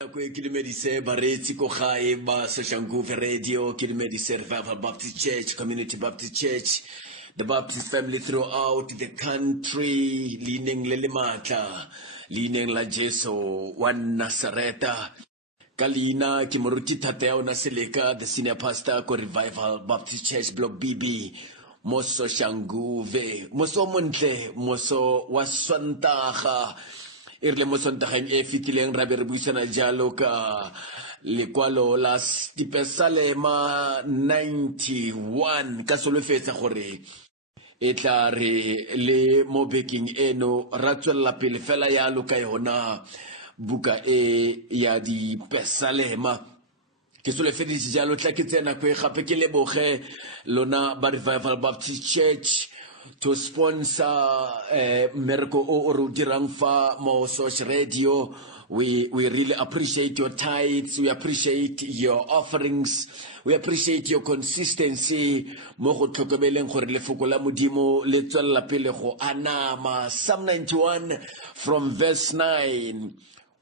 Kilimedise Baretsi Kochai Ba Soshanguve Radio, Kilimedise Revival Baptist Church, Community Baptist Church, the Baptist family throughout the country, leaning Lelimata, leaning La Jeso, one Nasareta, Kalina, Kimuruti Tateo Nasileka, the senior pastor, Ko Revival Baptist Church, Block BB, Moso Shanguve, Moso Monte, Moso Waswantaha, Irle mosontagen e fitileng raber buisana jalo ka lekwalo la stipesale ma 91 ka solo fetsa gore e tla re le mo baking eno ra tswela pele fela ya loka yona buka e ya di pesalema ke solo feditse jalo tla ke tsena kwe gape ke leboge lona ba Revival Baptist Church to sponsor miracle o dirang fa mo social radio. We really appreciate your tithes, we appreciate your offerings, we appreciate your consistency mo go tlhokomeleng gore lefoko la modimo le tswella pele go anama. Psalm 91 from verse 9,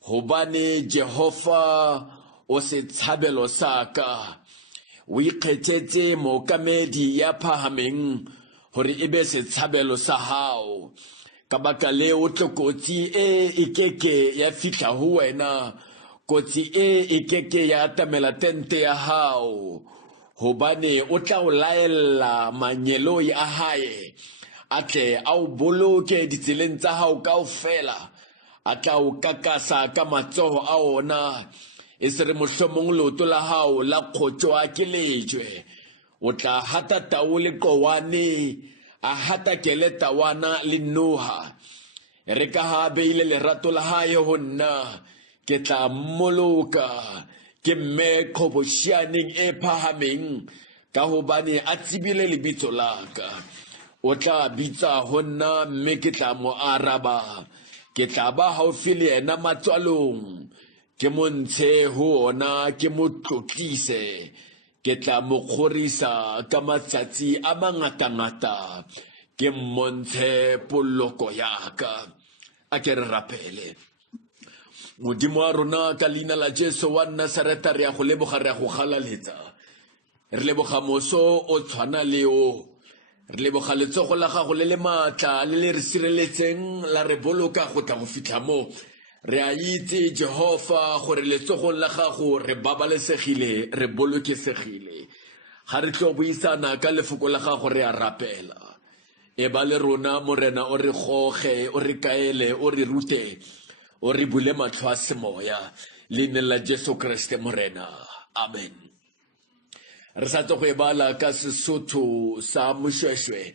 hobane Jehova o se tshabelo saka o ikgethetse mookamedi ya phahameng hore ebe se tshabelo sa hao ka baka leo tlokotsi e ikeke ya fitla ho wena, kotsi e ikeke ya atamela tente ya hao, hobane o tla o laela manyelo a hae a tle a o boloke ditseleng tsa hao kaofela, a tla o kakasa ka matsoho a ona, e se re mohlomong leoto la hao la kgotjwa ke lejwe. O tla hata tau le qowane, a hata kele tawana le noha. Re ka ha beile lerato la hae ho nna, ke tla mmoloka, ke mme qhoboshianeng e phahameng, ka hobane a tsebile lebitso la ka. O tla bitsa ho nna mme ke tla mo araba, ke tla ba haufi le yena matswalong, ke mo ntshe ho ona, ke mo tlotlise, ke tla mo kgorisa ka matsatsi a mangata-ngata, ke mmontshe poloko ya ka. A ke re rapele. Modimo wa rona ka leina la Jesu wa Nasareta re a go leboga, re a go galaletsa. Re leboga moso o tshwana le o. Re leboga letsogo la gago le le maatla le le re sireletseng la re boloka go tla go fitlha mo. Re a itse Jehova gore letsogong la gago re babalesegile, re bolokesegile. Ga re tlo buisana ka lefoko la gago re a rapela. E ba le rona morena o re goge, o re kaele, o re rute, o re bule matlho a semoya, leineng la Jesu Kriste morena. Amen. Re sa tlo go e bala ka Sesotho sa Moshweshwe,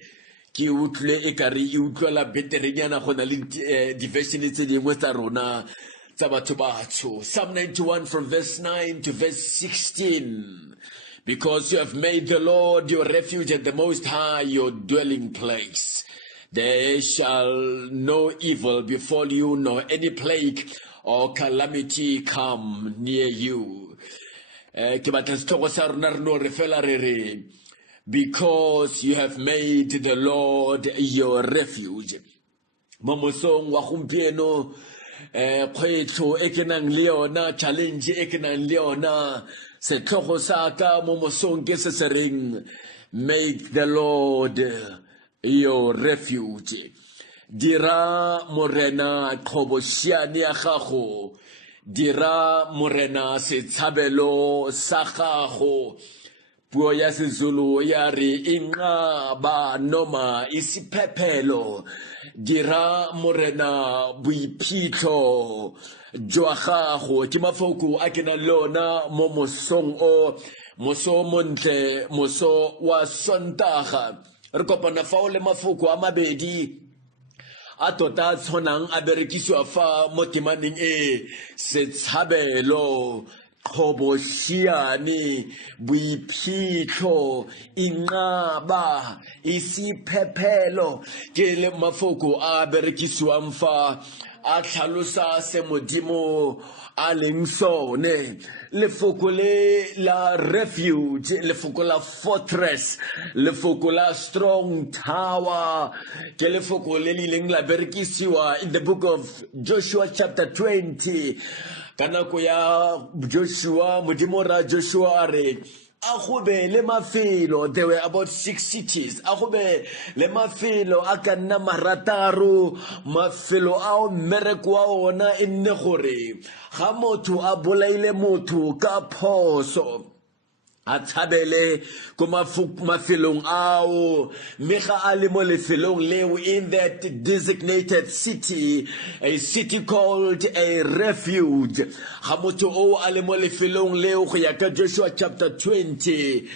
ki utlwe e kare e utlwela beterenyana go na le diversion tse dingwe tsa rona tsa batho batsho. Psalm 91 from verse 9 to verse 16. Because you have made the Lord your refuge and the Most High your dwelling place, there shall no evil befall you, nor any plague or calamity come near you. Ke batla setlogo sa rona re no re fela re re, because you have made the Lord your refuge. Mo mosong wa gompieno kgwetlho e ke nang le yona, challenge e ke nang le yona, setlogo sa ka mo mosong ke se se reng, make the Lord your refuge. Dira morena qhoboshiane ya gago, dira morena setshabelo sa gago. Puo ya Sezulu ya re inqaba noma isiphephelo, dira morena boiphitlho jwa gago. Ke mafoko a ke nang le ona mo mosong o, moso montle, moso wa Sontaga. Re kopana fa o le mafoko a mabedi a tota tshwanang a berekisiwa fa mo temaneng e, setshabelo, qhoboshiane, boiphitlho, inqaba, isiphephelo. Ke le mafoko a berekisiwang fa a tlhalosa se modimo a leng sone. Lefoko le la refuge, lefoko la fortress, lefoko la strong tower, ke lefoko le leng la berekisiwa in the book of Joshua chapter 20 kanako ya Joshua modimo ra Joshua a re a go be le mafelo. There were about 6 cities. A go be le mafelo a ka nna marataro, mafelo a mmereko wa ona e nne gore ga motho a bolaile motho ka phoso a tshabele ko mafelong ao mme ga a le mo lefelong leo in that designated city, a city called a refuge. Ga motho o a le mo lefelong leo go ya ka Joshua chapter 20,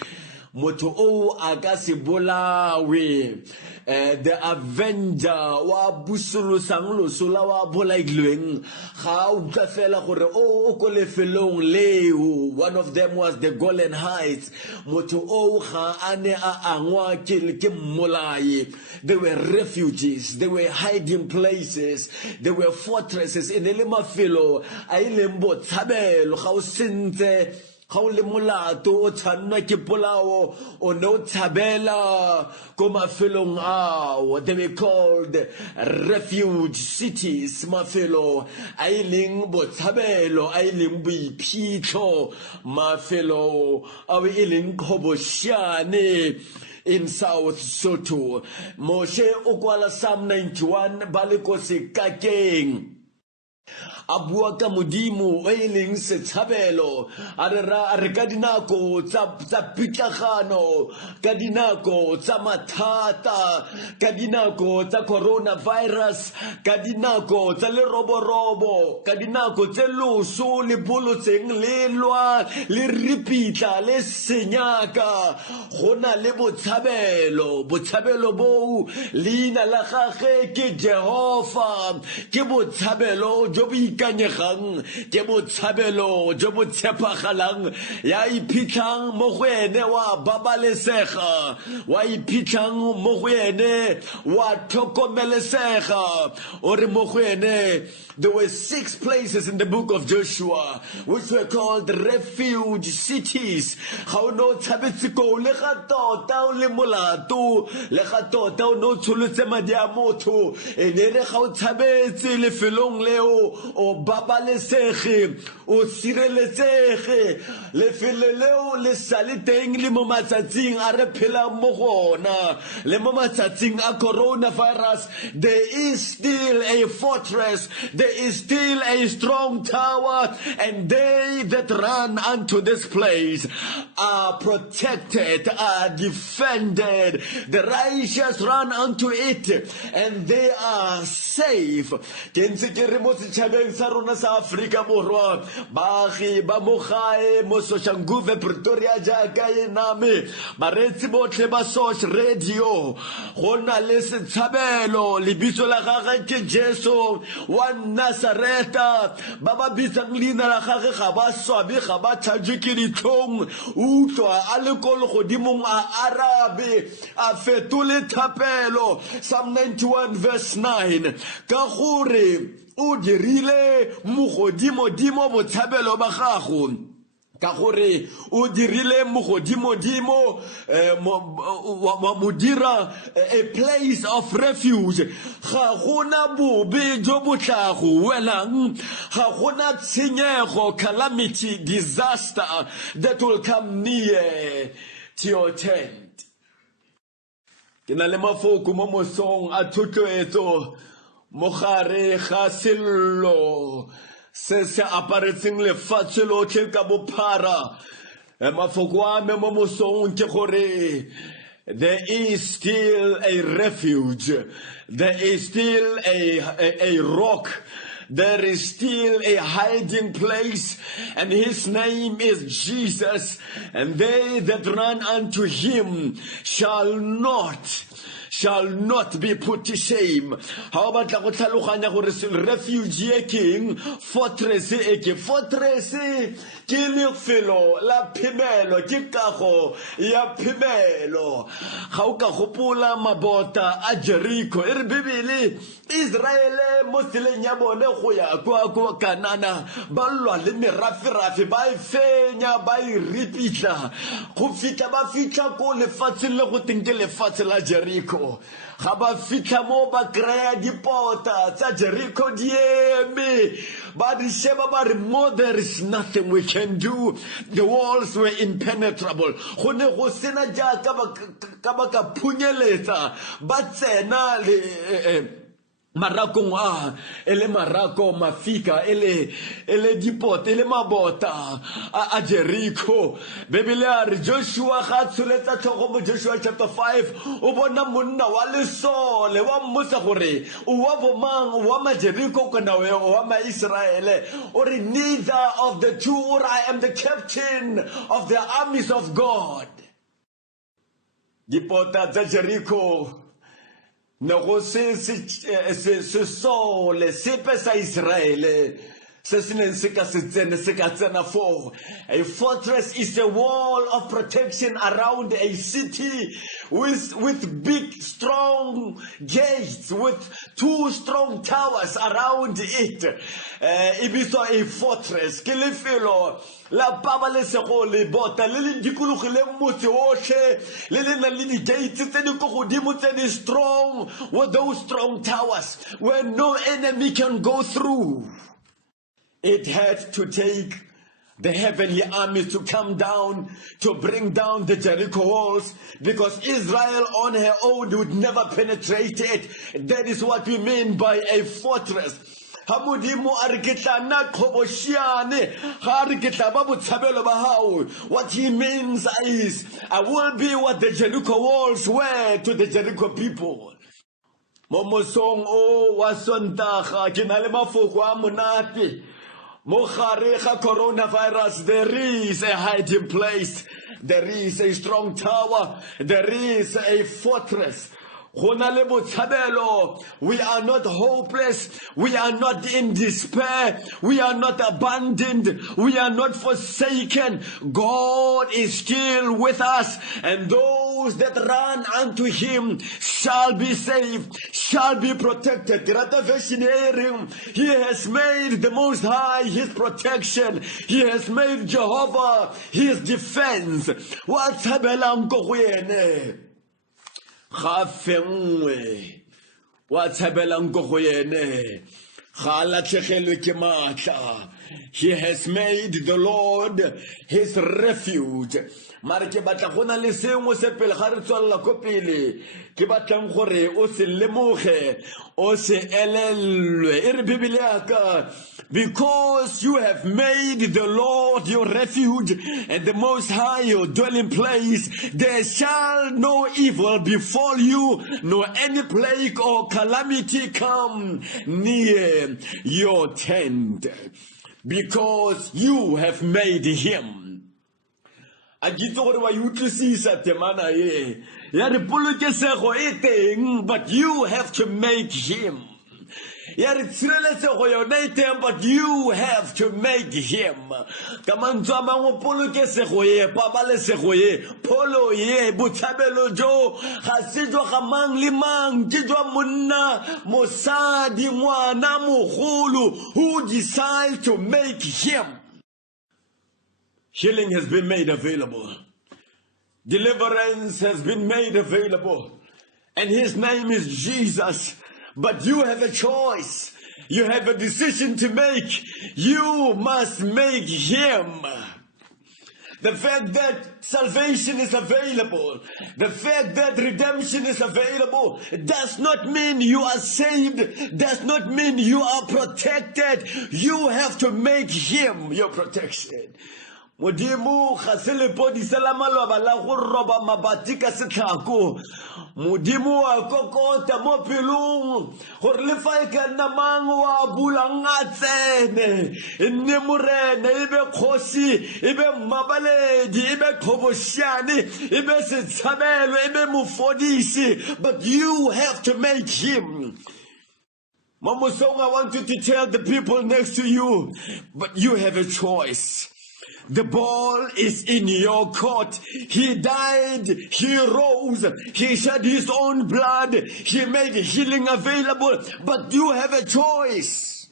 motho o a ka se bolawe. The avenger wa busulosang losola wa bolailweng ga utlwa fela gore o ko lefelong leo. One of them was the Golan Heights. Motho o ga ane a angwa ke mmolai. They were refugees, they were hiding places, they were fortresses in le mafelo a ileng botshabelo ga o sentse ga o le molato o tshwanna ke polao o ne o tshabela ko mafelong ao. They were called refuge cities, mafelo a ileng botshabelo, a ileng boiphitlho, mafelo a ileng kgoboshane in South Soto. Moshe o kwala Psalm 91 ba le ko sekakeng a bua ka modimo o e leng sethabelo, a re ka dinako tsa pitlagano, ka dinako tsa mathata, ka dinako tsa coronavirus, ka dinako tsa leroborobo, ka dinako tse loso le bolotseng le lwa le ripitla le senyaka, go na le botshabelo. Botshabelo bo leina la gagwe ke Jehova, ke botshabelo jo bo ikanyegang, ke botshabelo jo bo tshepagalang, ya iphitlhang mo go ene wa babalesega, wa iphitlhang mo go ene wa tlhokomelesega. O re mo go ene there were 6 places in the book of Joshua which were called refuge cities. Ga o no tshabetse ko le ga tota o le molato, le ga tota o no tsholotse madi a motho, e ne re ga o tshabetse lefelong leo o babalesege, o sireletsege. Lefelo leo le sale teng le mo matsatsing a re phela mo gona, le mo matsatsing a coronavirus. There is still a fortress, there is still a strong tower, and they that run unto this place are protected, are defended. The righteous run unto it and they are safe. Ke ntse ke re mo setšhabeng sa rona sa Afrika Borwa, baagi ba mo gae mo Soshanguve Pretoria jaaka e name, baretsi botlhe ba Sosh Radio, go na le setšhabelo. Lebitso la gagwe ke Jesu wa Nazareta, ba ba bitsang leina la gagwe ga ba swabe, ga ba tshajwe ke ditlhong. Utlwa a le ko legodimong a arabe, a fetole thapelo. Psalm 91 verse 9, ka gore o dirile mogodimo-dimo botshabelo ba gago, ka gore o dirile mogodimo-dimo wa modira a place of refuge. Ga gona bobe jo bo tla go welang, ga gona tshenyego, calamity, disaster that will come near to your tent. Ke na le mafoko mo mosong a thotloetso mo gare ga sello se se aparetseng lefatshe lotlhe ka bophara. Mafoko a me mo mosong ke gore there is still a refuge, there is still a rock, there is still a hiding place, and his name is Jesus, and they that run unto him shall not be put to shame. How about la go tlhaloganya gore refuge king fortress ke lefelo la phimelo, ke kago ya phimelo. Ga o ka gopola mabota a Jericho, e re Bibele Israele mo tseleng ya bone go ya kwa Kanana, ba lwa le meraferafe, ba e fenya, ba e ripitla go fitla ba fitla ko lefatsheng le go teng ke lefatshe la Jericho. available. Haba fitla mo ba kreya dipota tsa Jericho dieme. But more there is nothing we can do. The walls were impenetrable. Hone go sena ja ka ba ka phunyeletsa ba tsena le Marakong ele marako mafika ele dipot ele mabota a Jericho. Bebele Joshua ga tsuletsa tlhogo mo Joshua chapter 5 o bona monna wa lesole wa mmusa gore o wa bomang wa ma Jericho kana wa ma Israele or neither of the two, or I am the captain of the armies of God. Dipota tsa Jericho no se sole sepe sa Israele se senen se ka tsena for. A fortress is a wall of protection around a city with big strong gates, with 2 strong towers around it. Ibiso a fortress ke lefelo la pabalesego le bota le le dikologile motse otlhe le le na le di gates tse di go godimo tse di strong, with those strong towers where no enemy can go through. It had to take the heavenly armies to come down to bring down the Jericho walls, because Israel on her own would never penetrate it. That is what we mean by a fortress. What he means is, I will be what the Jericho walls were to the Jericho people. Momosong o wasontaga kinale mafoko a monate. Mocharecha coronavirus, there is a hiding place, there is a strong tower, there is a fortress. We are not hopeless, we are not in despair, we are not abandoned, we are not forsaken. God is still with us, and those that run unto him shall be saved, shall be protected. He has made the Most High his protection, he has made Jehovah his defense. What's happening? What's happening? He has made the Lord his refuge. Mare ke batla gona le sengwe se pele ga re tswalla ko pele ke batlang gore o se lemoge o se elelwe e re Bibele yaka, because you have made the Lord your refuge and the Most High your dwelling place, there shall no evil befall you, nor any plague or calamity come near your tent, because you have made him. But you have to make him. But you have to make him. Polo ye butabelo jo hasijo kamang limang tijwa munna mosadi mwana muhulu who decides to make him. Healing has been made available. Deliverance has been made available. And his name is Jesus. But you have a choice. You have a decision to make. You must make him. The fact that salvation is available, the fact that redemption is available, does not mean you are saved, does not mean you are protected. You have to make him your protection. Modimo ga se le podisa la maloba la go roba mabati ka setlhako. Modimo a kokota mo pelong gore le fa e ka nna mang wa bulang a tsene nne morena e be kgosi e be mmabaledi e be tlhobošiane e be setshabelo e be mofodisi, but you have to make him. Mamosong, I want you to tell the people next to you, but you have a choice. The ball is in your court. He died, he rose, he shed his own blood, he made healing available, but you have a choice.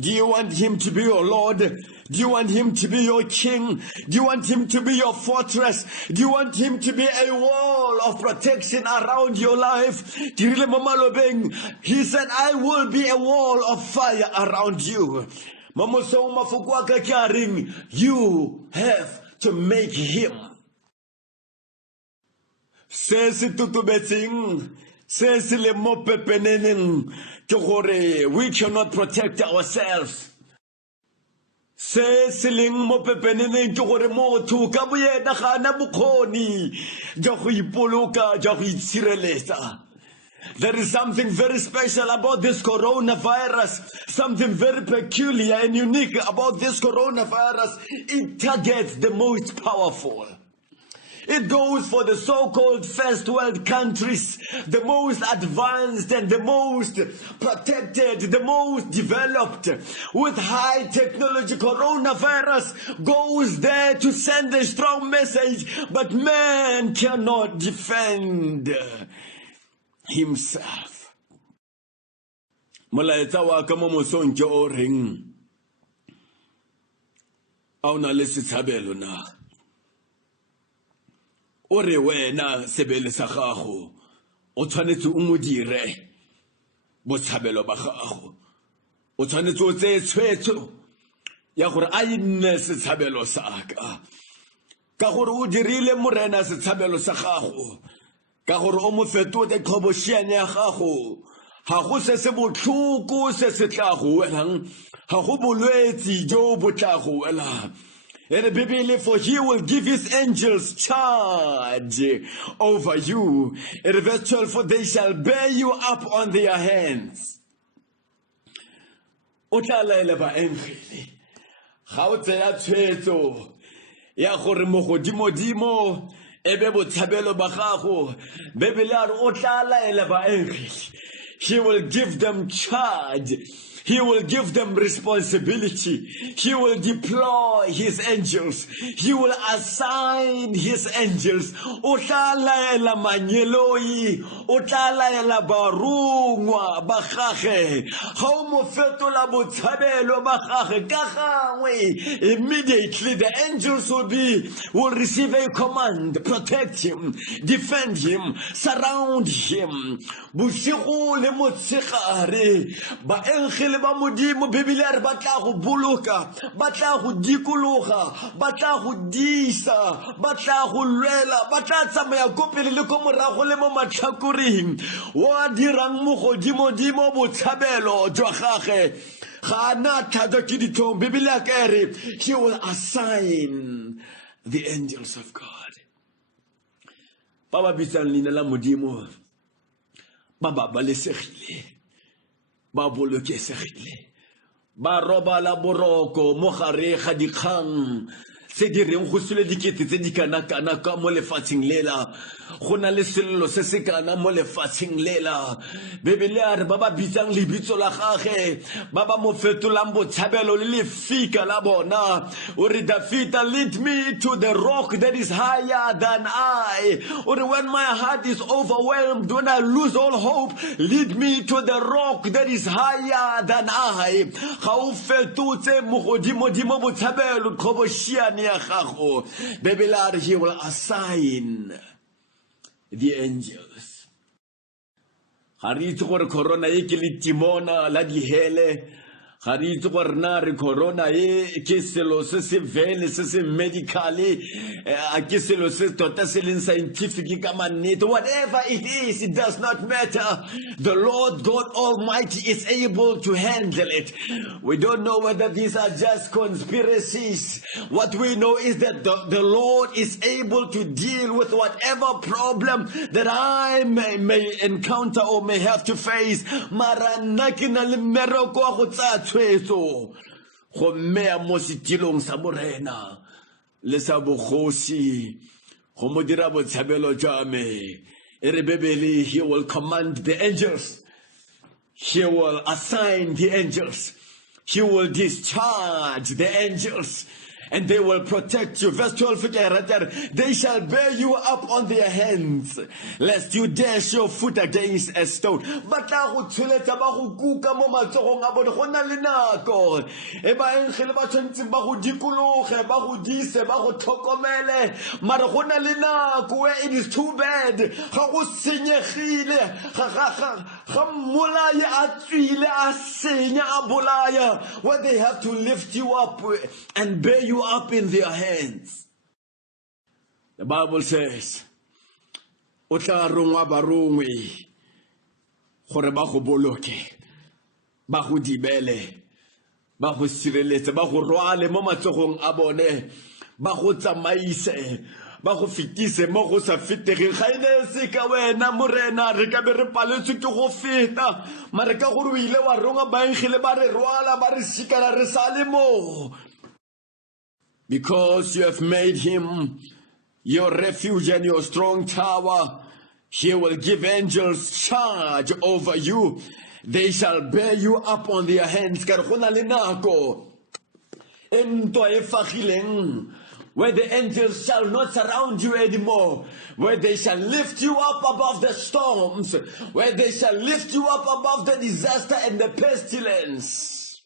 Do you want him to be your Lord? Do you want him to be your king? Do you want him to be your fortress? Do you want him to be a wall of protection around your life? He said, I will be a wall of fire around you. You have to make him. Says it to Beting, says le mo pepeneneng. We cannot protect ourselves. Se siling mo pepeneneng ke gore motho ka boyena ga na bokgoni jwa go ipoloka jwa go itshireletsa. There is something very special about this coronavirus, something very peculiar and unique about this coronavirus. It targets the most powerful. It goes for the so-called first world countries, the most advanced and the most protected, the most developed, with high technology. Coronavirus goes there to send a strong message, but man cannot defend himself. Molaetsa wa ka mo mosong ke o reng a o na le sethabelo na. O re wena sebele sa gago o tshwanetse o mo dire botshabelo ba gago. O tshwanetse o tseye tshwetso ya gore a nne sethabelo sa ka. Ka gore o dirile morena sethabelo sa gago. Ka gore o mo fetotse kgoboshiane ya gago. Ha go se se botlhoko se se tla go welang. Ha go bolwetsi jo bo tla go welang. And the Bible, for he will give his angels charge over you. In verse 12, for they shall bear you up on their hands. O tla laela baengele ga o tsaya tshwetso ya gore mo godimo ebe botshabelo ba gago. Bibele a re o tla laela baengele. He will give them charge. He will give them responsibility. He will deploy his angels. He will assign his angels. O tla laela manyeloi, o tla laela barungwa ba gagwe. Ga o mo fetola botshabelo ba gagwe ka gangwe, immediately the angels will receive a command. Protect him, defend him, surround him. Bosigo le motshegare ba engele ba modimo Bibele re batla go boloka, batla go dikologa, batla go disa, batla go lwela, batla tsamaya ko pele le ko morago le mo matlhakoreng. Wa dirang mo godimo botshabelo jwa gagwe ga na thata ke dithong. Bibele a kere he will assign the angels of God. Ba ba bitsang leina la modimo ba babalesegile, ba bolokesegile, ba robala boroko mo gare ga dikgang tse di reng go sele dikete tse di kana-kana ka mo lefatsheng lela. Go na le selelo se se kana mo lefatsheng lela. Bibele a re ba ba bitsang lebitso la gagwe ba ba mo fetolang botshabelo le lefika la bona. O re Dafita, lead me to the rock that is higher than I. Or when my heart is overwhelmed, when I lose all hope, lead me to the rock that is higher than I. Ga o fetotse mo godimo botshabelo kgoboshiane ya gago. Bibele a re he will assign the angels. Ga re itse gore corona e ke le timona la dihele. Ga re itse gore na re corona e ke selo se se vele se se medically a ke selo se tota se leng scientific ka mannete. Whatever it is, it does not matter. The Lord God Almighty is able to handle it. We don't know whether these are just conspiracies. What we know is that the Lord is able to deal with whatever problem that I may encounter or may have to face. Mara nna ke na le mmereko wa go tsaya tshwetso go mmea mo setilong sa borena le sa bogosi go mo dira botshabelo jwa me. E re Bibele, he will command the angels, he will assign the angels, he will discharge the angels, and they will protect you. Verse 12, they shall bear you up on their hands, lest you dash your foot against a stone. But go tsholetsa ba go kuka mo matsogong a bone go na le nako e ba engele ba tshwantseng ba go dikologe ba go dise ba go tlhokomele mara go na le nako where it is too bad ga go senyegile ga molaya a tswile a senya a bolaya, where they have to lift you up and bear you up in their hands. The Bible says, o tla rongwa barongwe gore ba go boloke, ba go dibele, ba go sireletse, ba go rwale mo matsogong a bone, ba go tsamaise, ba go fitise mo go sa feteng. Ga ene se ka wena morena re ka be re paletswe ke go feta, mare ka gore o ile wa ronga ba engile ba re rwala ba re sikana re sa le mo. Because you have made him your refuge and your strong tower, he will give angels charge over you. They shall bear you up on their hands. Ka re go na le nako e ntwa e fagileng, where the angels shall not surround you anymore, where they shall lift you up above the storms, where they shall lift you up above the disaster and the pestilence.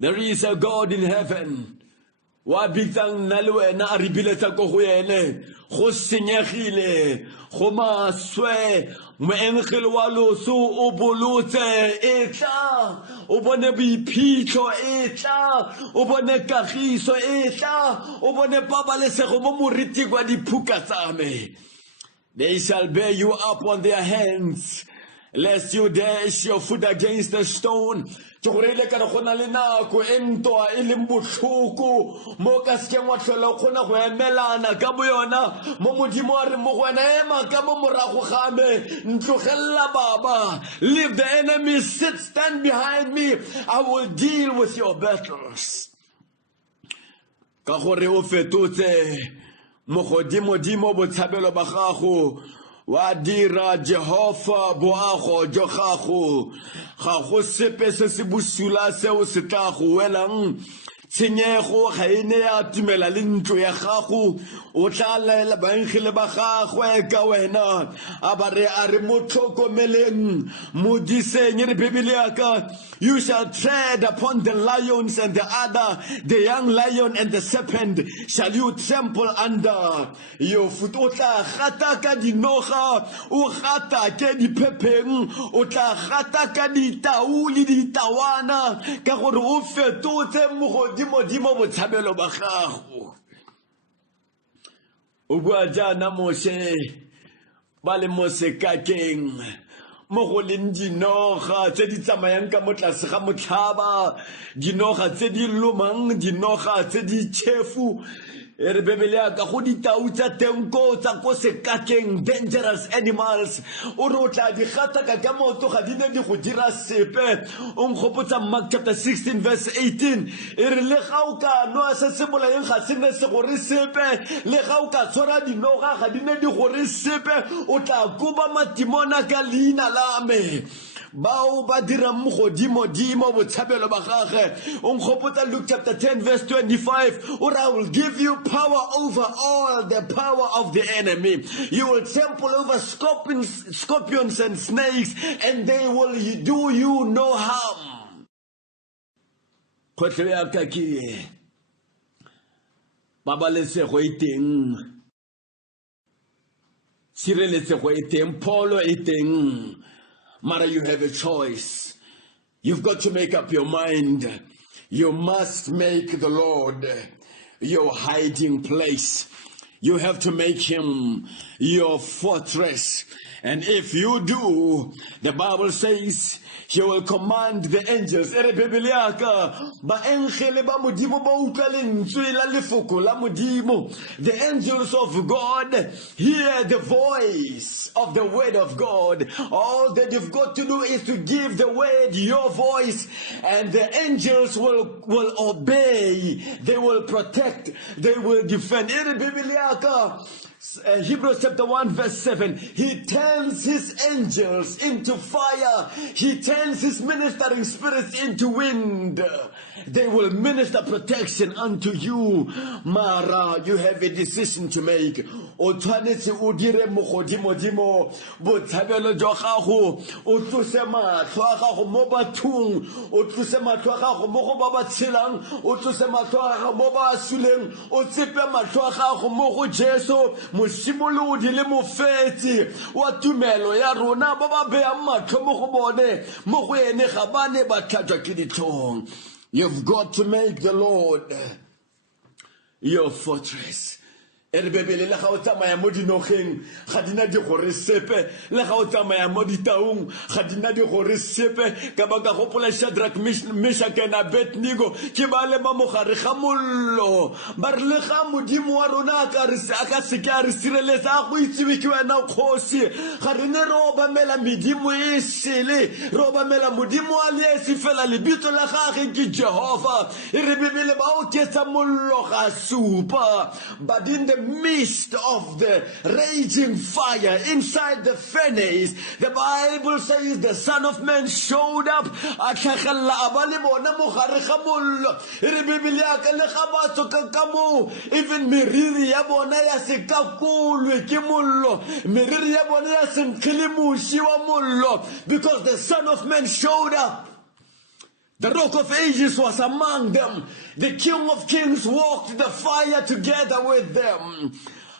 There is a God in heaven. Wa bitsang na le wena a re biletsa ko go ene, go senyegile, go maswe, moengele wa loso o bolotse e tla, o bone boiphitlho e tla, o bone kagiso e tla, o bone pabalesego mo moriti kwa diphuka tsa me. They shall bear you up on their hands, lest you dash your foot against the stone. Togorele ka go na le nako e ntwa e leng botlhoko mo ka sekeng wa tlhola kgona go emelana ka boyona mo modimo a re mo go wena ema ka mo morago ga me ntlogella baba. Leave the enemy, stand behind me, I will deal with your battles. Ka gore o fetotse mo godimo botshabelo ba gago, wa dira Jehova boago jo gago, ga go sepe se se busula se o se tla go welang. Tshenyego ga ene ya tumela le ntlo ya gago, o tla laela baengele ba gagwe ka wena a ba re a re mo tlhokomeleng mo diseng. Re Bibele ya ka, you shall tread upon the lions and the young lion and the serpent shall you trample under your foot. O tla gata ka dinoga, o gata ke diphepeng, o tla gata ka ditau le ditawana, ka gore o fetotse mogodimo botshabelo ba gago. O bua jaana Mose ba le mo sekakeng mo go leng dinoga tse di tsamayang ka mo tlase ga motlhaba, dinoga tse di lomang, dinoga tse di tšhefu. Re Bibele ya ka go ditau tsa tenko tsa ko sekakeng, dangerous animals. O re o tla di gata ka maoto ga di ne di go dira sepe. O nkgopotsa Mark chapter 16 verse 18, e re le ga o ka noa se se bolaeng ga se ne se gore sepe, le ga o ka tshwara dinoga ga di ne di gore sepe, o tla koba matimona ka leina la me. Bao ba dira mogodimo botshabelo ba gagwe. O nkgopotsa Luke chapter 10 verse 25, or I will give you power over all the power of the enemy. You will trample over scorpions and snakes, and they will do you no harm. Kgwetlho ya ka ke pabalesego e teng, tshireletsego e teng, pholo e teng. Mara, you have a choice. You've got to make up your mind. You must make the Lord your hiding place. You have to make him your fortress. And if you the Bible says he will command the angels. The angels of God hear the voice of the word of God. All that you've got to do is to give the word your voice, and the angels will obey. They will protect. They will defend. Hebrews chapter 1 verse 7, he turns his angels into fire. He turns his ministering spirits into wind. They will minister protection unto you. Mara, you have a decision to make. O tshwanetse o dire mo godimo botshabelo jwa gago, o tlose matlho a gago mo bathong, o tlose matlho a gago mo go ba ba tshelang, o tlose matlho a gago mo ba suleng, o tsepe matlho a gago mo go Jesu, mosimolodi le mofetsi wa tumelo ya rona, ba ba beang matlho mo go bone, mo go ene ga bane ba tlhatswa ke ditlhong. You've got to make the Lord your fortress. Erebebele le ga o tsamaya mo dinogeng ga dina di gore sepe, le ga o tsamaya mo ditaung ga dina di gore sepe, ka baka gopola Shadrach, Meshach and Abednego ke ba le ba mogare ga mollo, ba re le ga modimo wa rona a ka se ke a re sireletsa a go itsewe ke wena kgosi, ga re ne re obamela medimo e sele, re obamela modimo a le esi fela lebitso la gage ke Jehova. Erebebele ba o ketsa mollo ga supa, but in the midst of the raging fire inside the furnace, the Bible says the Son of Man showed up. Even meriri ya bona ya se kakulwe ke mollo, meriri ya bona ya se nkilimushi wa mollo, because the Son of Man showed up. The Rock of Ages was among them. The King of Kings walked the fire together with them.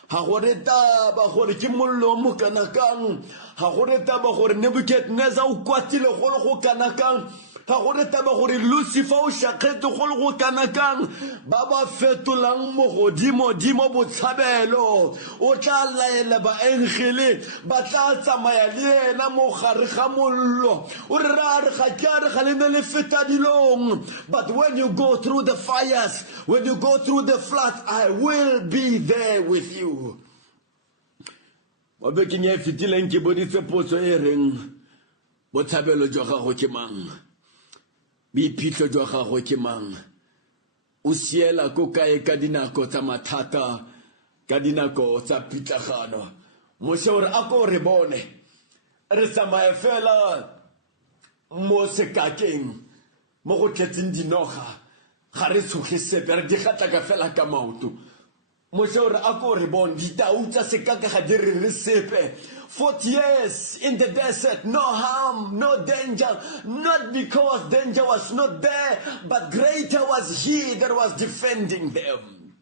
Hagoreta ba gore ke mollo mo kanakang, hagoreta ba gore Nebuchadnezzar o kwatile go le go kanakang, hagoreta ba gore Lucifer o shakgetse go le go kanakang, ba ba fetolang mo godimo botshabelo, o tla laela ba engele ba tla tsamaya le ena mo gare ga mollo, o re ra re ga ke re ga le ne le feta dilong. But when you go through the fires, when you go through the floods, I will be there with you. Wa be ke nye fitileng ke boditse potso e reng botshabelo jwa gago ke mang, boiphitlho jwa gago ke mang, o siela ko kae ka dinako tsa mathata, ka dinako tsa pitlagano. Mose gore a ko re bone re tsamaye fela mo sekakeng mo go tletseng dinoga, ga re tshoge sepe, re di gata ka fela ka maoto. Mose gore a ko re bone ditau tsa sekaka ga di re sepe. 40 years in the desert, no harm, no danger, not because danger was not there, but greater was he that was defending them.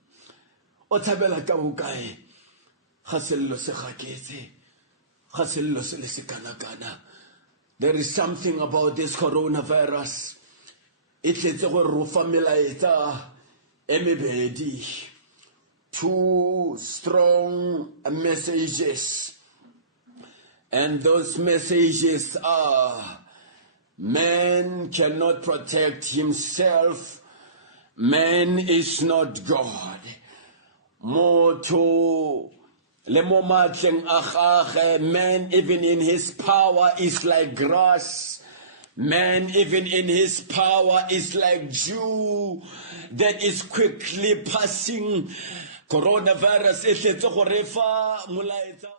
O tshabela ka bokae ga sello se gaketse, ga sello se le sekanakana. There is something about this coronavirus. It tletse gore ro fa melaetsa e mebedi, two strong messages. And those messages are: man cannot protect himself, man is not God. Moto le mo matleng a gage, man even in his power is like grass. Man even in his power is like dew that is quickly passing. Coronavirus e tletse go refa molaetsa